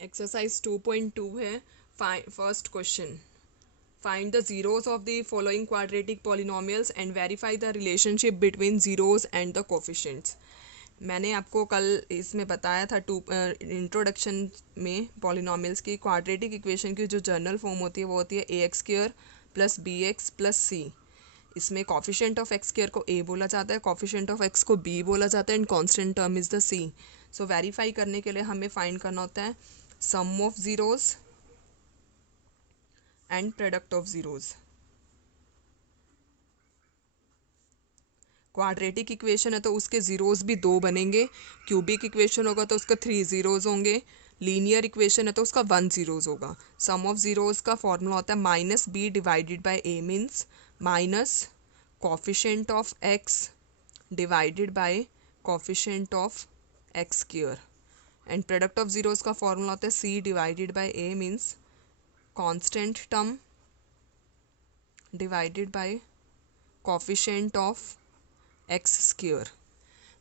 Exercise 2.2 है। First question, find the zeros of the following quadratic polynomials and verify the relationship between zeros and the coefficients. मैंने आपको कल इसमें बताया था इंट्रोडक्शन में पॉलिनोमियल्स की क्वाड्रेटिक इक्वेशन की जो जनरल फॉर्म होती है वो होती है a x square plus b x plus c. इसमें कॉफिशिएंट ऑफ एक्स स्क्वायर को ए बोला जाता है, कॉफिशिएंट ऑफ एक्स को बी बोला जाता है and constant term is the c. So verify करने के लिए हमें फाइंड करना होता है sum of zeros and product of zeros. Quadratic equation है तो उसके जीरोज भी दो बनेंगे, क्यूबिक इक्वेशन होगा तो उसका 3 जीरोज होंगे, लीनियर इक्वेशन है तो उसका 1 जीरोज होगा। सम ऑफ जीरोज का फॉर्मूला होता है minus B divided by A, means minus coefficient of X divided by coefficient of X square. And product of zeros का फॉर्मूला होता है C divided by A, means constant term divided by coefficient of X square.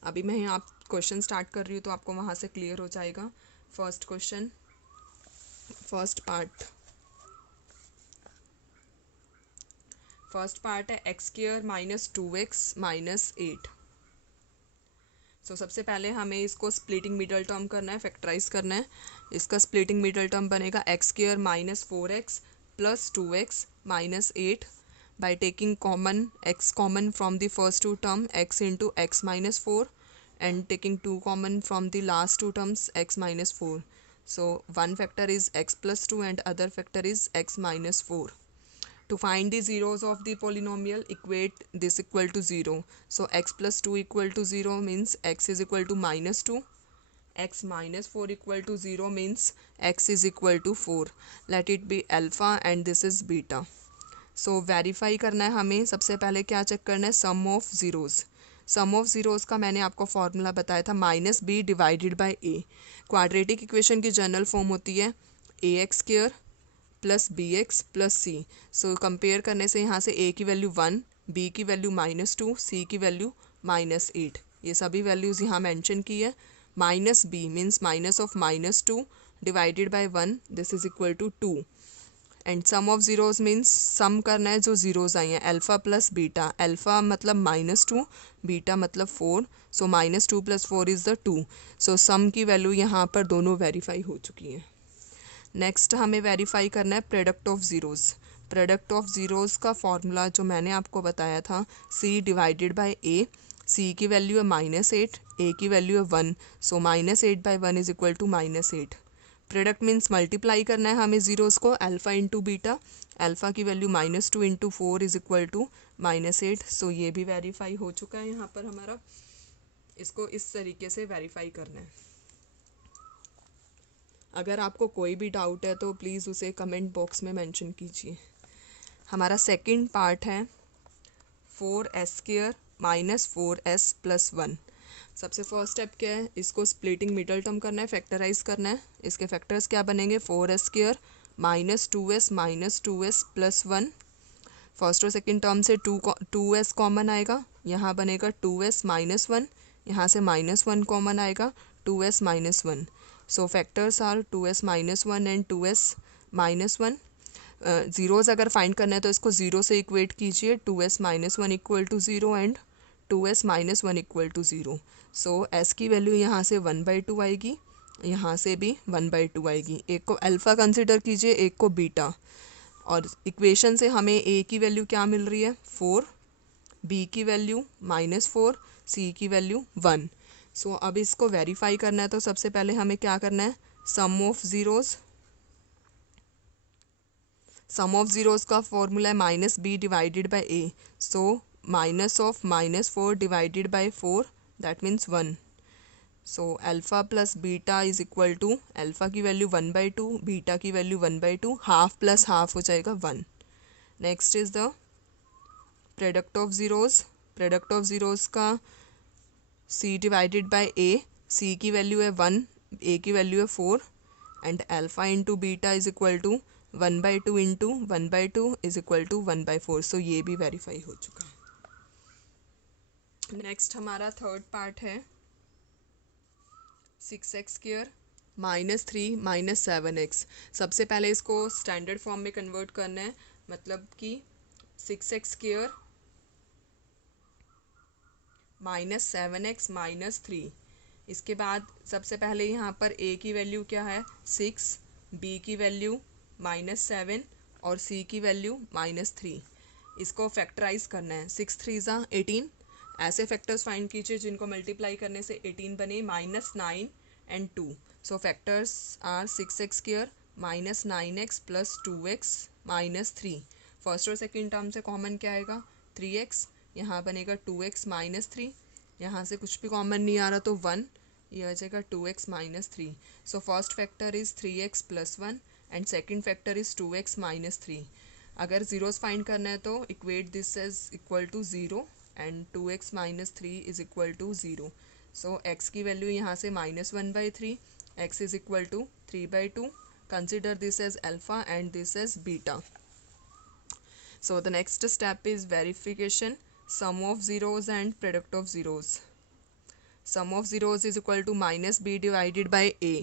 अभी मैं यहाँ question start कर रही हूँ तो आपको वहाँ से क्लियर हो जाएगा। फर्स्ट क्वेश्चन, फर्स्ट पार्ट है x square minus 2x minus 8। सो सबसे पहले हमें इसको स्प्लिटिंग मिडल टर्म करना है, फैक्टराइज करना है। इसका स्प्लिटिंग मिडल टर्म बनेगा x square minus 4x plus 2x minus 8 by taking common x common from the first two term x into x minus 4 and taking 2 common from the last two terms x minus 4. So one factor is x plus 2 and other factor is x minus 4. To find the zeros of the polynomial, equate this equal to 0. So x plus 2 equal to 0 means x is equal to minus 2. X minus 4 equal to 0 means x is equal to 4. Let it be alpha and this is beta. So verify करना है हमें। सबसे पहले क्या check करना है, sum of zeros. Sum of zeros का मैंने आपको फॉर्मूला बताया था minus B divided by A. Quadratic equation की जनरल फॉर्म होती है a x square plus b x plus C. So compare करने से यहाँ से ए की वैल्यू 1, बी की वैल्यू -2, सी की वैल्यू -8, ये सभी वैल्यूज़ यहाँ मेंशन की है। Minus b means minus of -2 divided by 1, this is equal to 2। And sum of zeros means sum करना है जो जीरोज आई हैं, अल्फ़ा प्लस बीटा। अल्फ़ा मतलब -2, बीटा मतलब 4। सो -2 + 4 इज़ द 2। सो सम की वैल्यू यहाँ पर दोनों वेरीफाई हो चुकी हैं। नेक्स्ट हमें वेरीफाई करना है product of zeros. Product of zeros का फॉर्मूला जो मैंने आपको बताया था सी डिवाइडेड बाय ए। सी की वैल्यू है -8, ए की वैल्यू है 1। So -8 by 1 is equal to -8। Product means multiply करना है हमें ज़ीरोज़ को, अल्फ़ा इंटू बीटा। अल्फ़ा की value -2 into 4 is equal to -8। So ये भी वेरीफाई हो चुका है यहाँ पर हमारा। इसको इस तरीके से वेरीफाई करना है। अगर आपको कोई भी डाउट है तो प्लीज़ उसे कमेंट बॉक्स में मेंशन कीजिए। हमारा सेकंड पार्ट है 4s² माइनस 4s प्लस 1। सबसे फर्स्ट स्टेप क्या है, इसको स्प्लिटिंग मिडल टर्म करना है, फैक्टराइज करना है। इसके फैक्टर्स क्या बनेंगे, 4s² minus 2s plus 1। First और सेकंड टर्म से 2s कॉमन आएगा, यहाँ बनेगा 2s माइनस 1, यहाँ से -1 कॉमन आएगा, 2s minus 1। So factors are 2s minus 1 and 2s minus 1। Zeros अगर फाइंड करना है तो इसको ज़ीरो से इक्वेट कीजिए, 2s minus 1 equal to 0 and 2s minus 1 equal to 0। So s की वैल्यू यहाँ से 1/2 आएगी, यहाँ से भी 1/2 आएगी। एक को अल्फ़ा कंसिडर कीजिए, एक को बीटा। और इक्वेशन से हमें a की वैल्यू क्या मिल रही है, 4, b की वैल्यू -4, c की वैल्यू 1। सो अब इसको वेरीफाई करना है तो सबसे पहले हमें क्या करना है, sum of zeros. Sum of zeros का फॉर्मूला है -b divided by a। So minus of -4 divided by 4, that means 1। So alpha plus beta is equal to, alpha की वैल्यू 1/2, बीटा की वैल्यू 1/2, हाफ प्लस हाफ हो जाएगा 1। Next is the product of zeros. Product of zeros का c divided by a। c की value है 1, a की value है 4 and alpha into beta is equal to 1/2 into 1/2 is equal to 1/4। So ये भी verify हो चुका है। नेक्स्ट हमारा थर्ड पार्ट है 6x² -3 -7x। सबसे पहले इसको स्टैंडर्ड फॉर्म में कन्वर्ट करना है, मतलब कि 6x² -7x -3। इसके बाद सबसे पहले यहाँ पर a की वैल्यू क्या है 6, b की वैल्यू -7 और c की वैल्यू -3। इसको फैक्टराइज करना है। 6 3 ज़ा 18। ऐसे फैक्टर्स फाइंड कीजिए जिनको मल्टीप्लाई करने से 18 बने -9 and 2। So factors are 6x² -9x + 2x -3। First और सेकेंड टर्म से कॉमन क्या आएगा 3x, यहाँ बनेगा 2x -3, यहाँ से कुछ भी कॉमन नहीं आ रहा तो 1, ये आ जाएगा 2x -3। So first factor is 3x + 1 and second factor is 2x -3। अगर ज़ीरोस फाइंड करना है तो equate this as equal to 0 and 2x -3 is equal to 0। So x की वैल्यू यहाँ से -1/3, x is equal to 3/2। Consider this as alpha and this as beta. So the next step is verification, sum of zeros and product of zeros. Sum of zeros is equal to -b divided by a.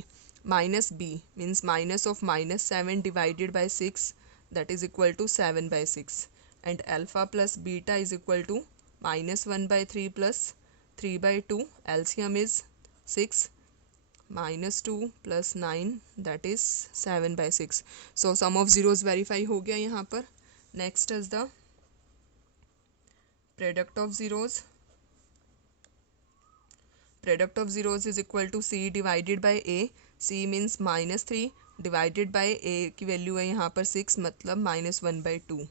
Minus b means minus of -7 divided by 6, that is equal to 7/6. And alpha plus beta is equal to -1/3 plus 3/2. LCM is 6. -2 plus 9, that is 7/6. So sum of zeros verify हो गया यहाँ पर। Next is the product of zeros. Product of zeros is equal to c divided by a. c means -3 divided by a की value है यहाँ पर 6, मतलब -1/2.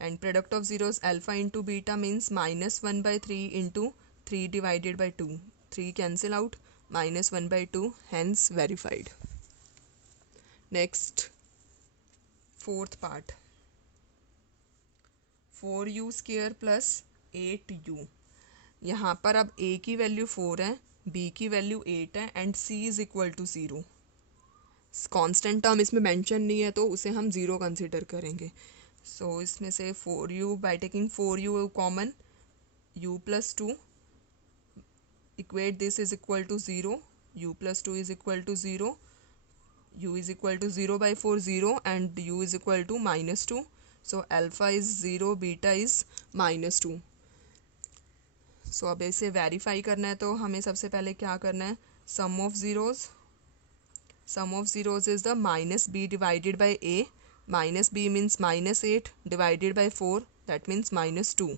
And product of zeros alpha into beta means -1/3 into 3 divided by 2. 3 cancel out, -1/2, hence verified. Next, fourth part. 4u² plus 8u. यहाँ पर अब a की value 4 है, b की वैल्यू 8 है and c is equal to 0। Constant term इसमें mention नहीं है तो उसे हम 0 कंसिडर करेंगे। सो इसमें से 4u by taking 4u common, u + 2 equate this is equal to 0, u + 2 is equal to 0, u is equal to 0/4 0 and u is equal to -2। So alpha is 0, beta is -2। So अब इसे verify करना है तो हमें सबसे पहले क्या करना है, sum of zeros. Sum of zeros is the -b divided by a. -b means -8 divided by 4, that means -2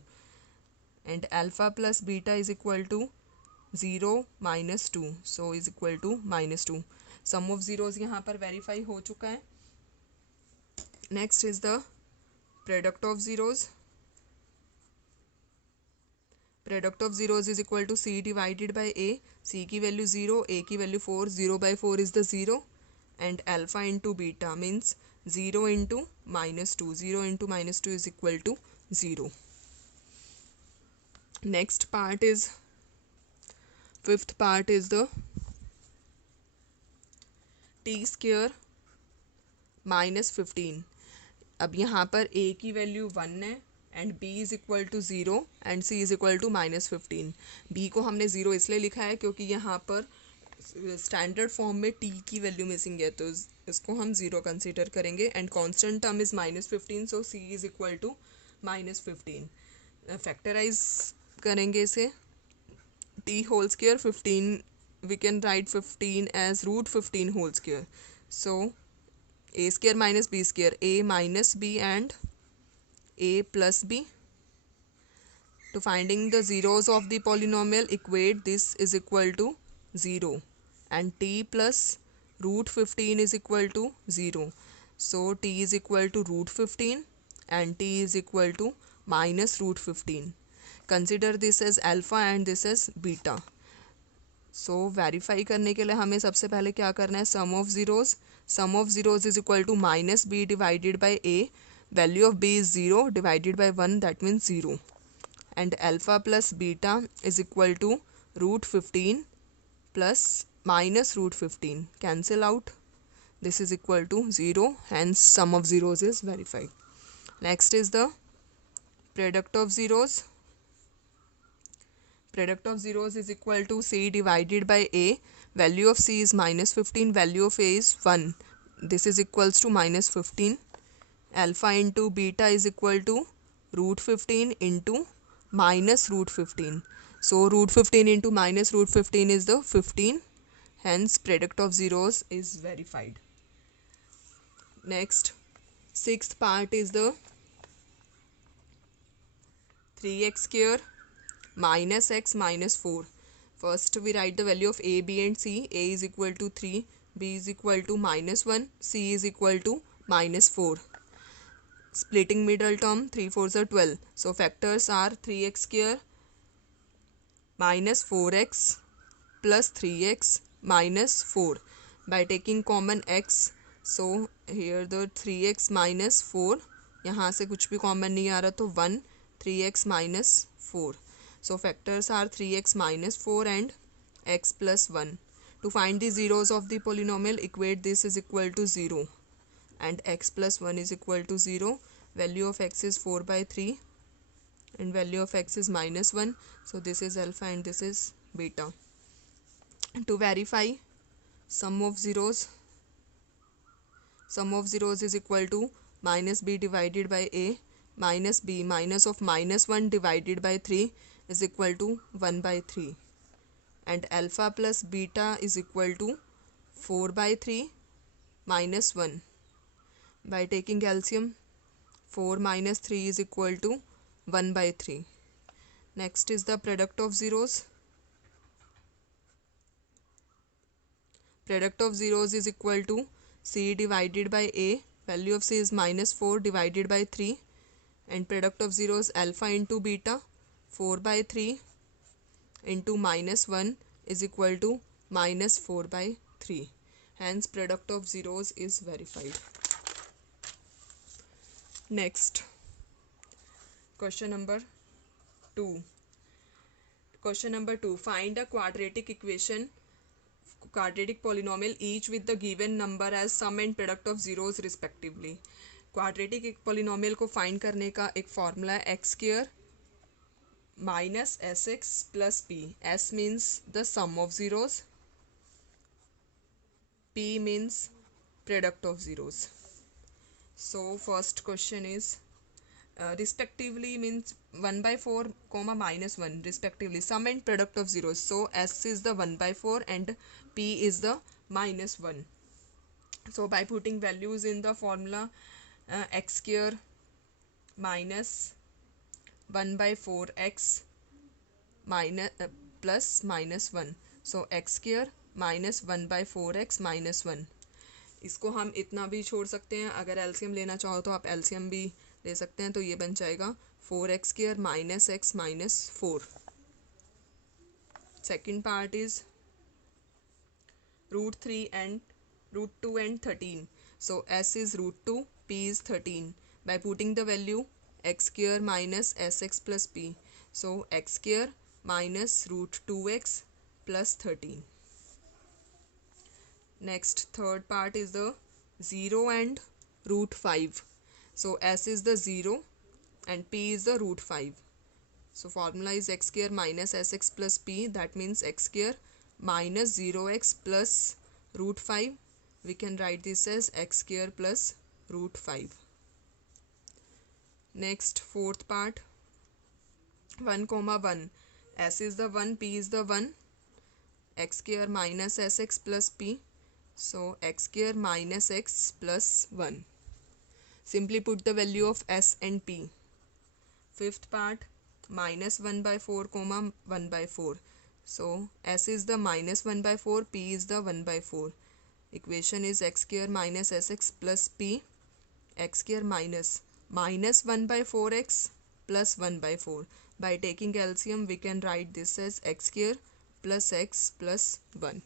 and alpha plus beta is equal to 0 -2, so is equal to -2। Sum of zeros यहाँ पर verify हो चुका है। Next is the product of zeros. Product of zeros is equal to c divided by a. c की value 0, a की value 4, 0/4 is the 0 and alpha into beta means 0 into -2, 0 into -2 is equal to 0। Next part is, fifth part is the t² -15। अब यहाँ पर a की value 1 है and b is equal to 0 and c is equal to -15। b को हमने 0 इसलिए लिखा है क्योंकि यहाँ पर स्टैंडर्ड फॉर्म में t की वैल्यू मिसिंग है तो इसको हम 0 कंसीडर करेंगे and constant term is -15, so c is equal to -15। Factorise करेंगे इसे, t² 15, we can write 15 as √15 whole square. So a² - b², a minus b and a plus b. To finding the zeros of the polynomial, equate this is equal to 0 and t plus √15 is equal to 0. So t is equal to √15 and t is equal to -√15. Consider this as alpha and this as beta. So verify करने के लिए हमें सबसे पहले क्या करना है, sum of zeros. Sum of zeros is equal to -b divided by a. Value of b is 0 divided by 1, that means 0 and alpha plus beta is equal to √15 plus -√15, cancel out, this is equal to 0, hence sum of zeros is verified. Next is the product of zeros. Product of zeros is equal to C divided by A. Value of C is minus 15. Value of A is 1. This is equals to minus 15. Alpha into beta is equal to root 15 into minus root 15. So root 15 into minus root 15 is the 15. Hence product of zeros is verified. Next, sixth part is the 3x square minus x minus 4. First we write the value of a, b and c. A is equal to 3, b is equal to minus 1, c is equal to minus 4. Splitting middle term, 3 4s are 12. So factors are 3x square minus 4x plus 3x minus 4. By taking common x, so here the 3x minus 4, यहाँ से कुछ भी common नहीं आ रहा तो 1, 3x minus 4. So factors are 3x minus 4 and x plus 1. To find the zeros of the polynomial, equate this is equal to 0 and x plus 1 is equal to 0. Value of x is 4 by 3 and value of x is minus 1. So this is alpha and this is beta. To verify sum of zeros is equal to minus b divided by a minus b minus of minus 1 divided by 3 is equal to 1 by 3, and alpha plus beta is equal to 4 by 3 minus 1. By taking LCM, 4 minus 3 is equal to 1 by 3. Next is the product of zeros. Product of zeros is equal to c divided by a. Value of c is minus 4 divided by 3, and product of zeros alpha into beta, 4 by 3 into minus 1 is equal to minus 4 by 3. Hence product of zeros is verified. Next, question number 2. Question number 2. Find a quadratic polynomial each with the given number as sum and product of zeros respectively. Quadratic एक polynomial को find करने का एक formula है x square minus S x plus P. S means the sum of zeros, P means product of zeros. So first question is respectively means 1 by 4 comma minus 1 respectively, sum and product of zeros. So s is the 1 by 4 and p is the minus 1. So by putting values in the formula, x square minus 1 by 4x minus plus minus 1. So x square minus 1 by 4x minus 1. इसको हम इतना भी छोड़ सकते हैं, अगर LCM लेना चाहो तो आप एलसीएम भी ले सकते हैं. तो ये बन जाएगा 4x square minus x minus 4. Second part is √3 and √2 and 13. So s is √2, p is 13. By putting the value x square minus sx plus p. So x square minus √2x plus 13. Next, third part is the 0 and √5. So s is the 0 and p is the √5. So formula is x square minus sx plus p. That means x square minus 0x plus √5. We can write this as x square plus √5. Next, fourth part, 1 comma 1. S is the 1, p is the 1. X square minus sx plus p. So x square minus x plus 1. Simply put the value of s and p. Fifth part, minus 1 by 4 comma 1 by 4. So s is the minus 1 by 4, p is the 1 by 4. Equation is x square minus sx plus p. X square minus 1 by 4x plus 1 by 4. By taking LCM, we can write this as x square plus x plus 1.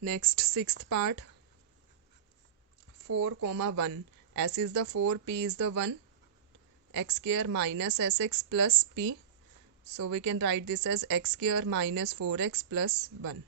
Next, sixth part, 4 comma 1. S is the 4, p is the 1. X square minus sx plus p. So we can write this as x square minus 4x plus 1.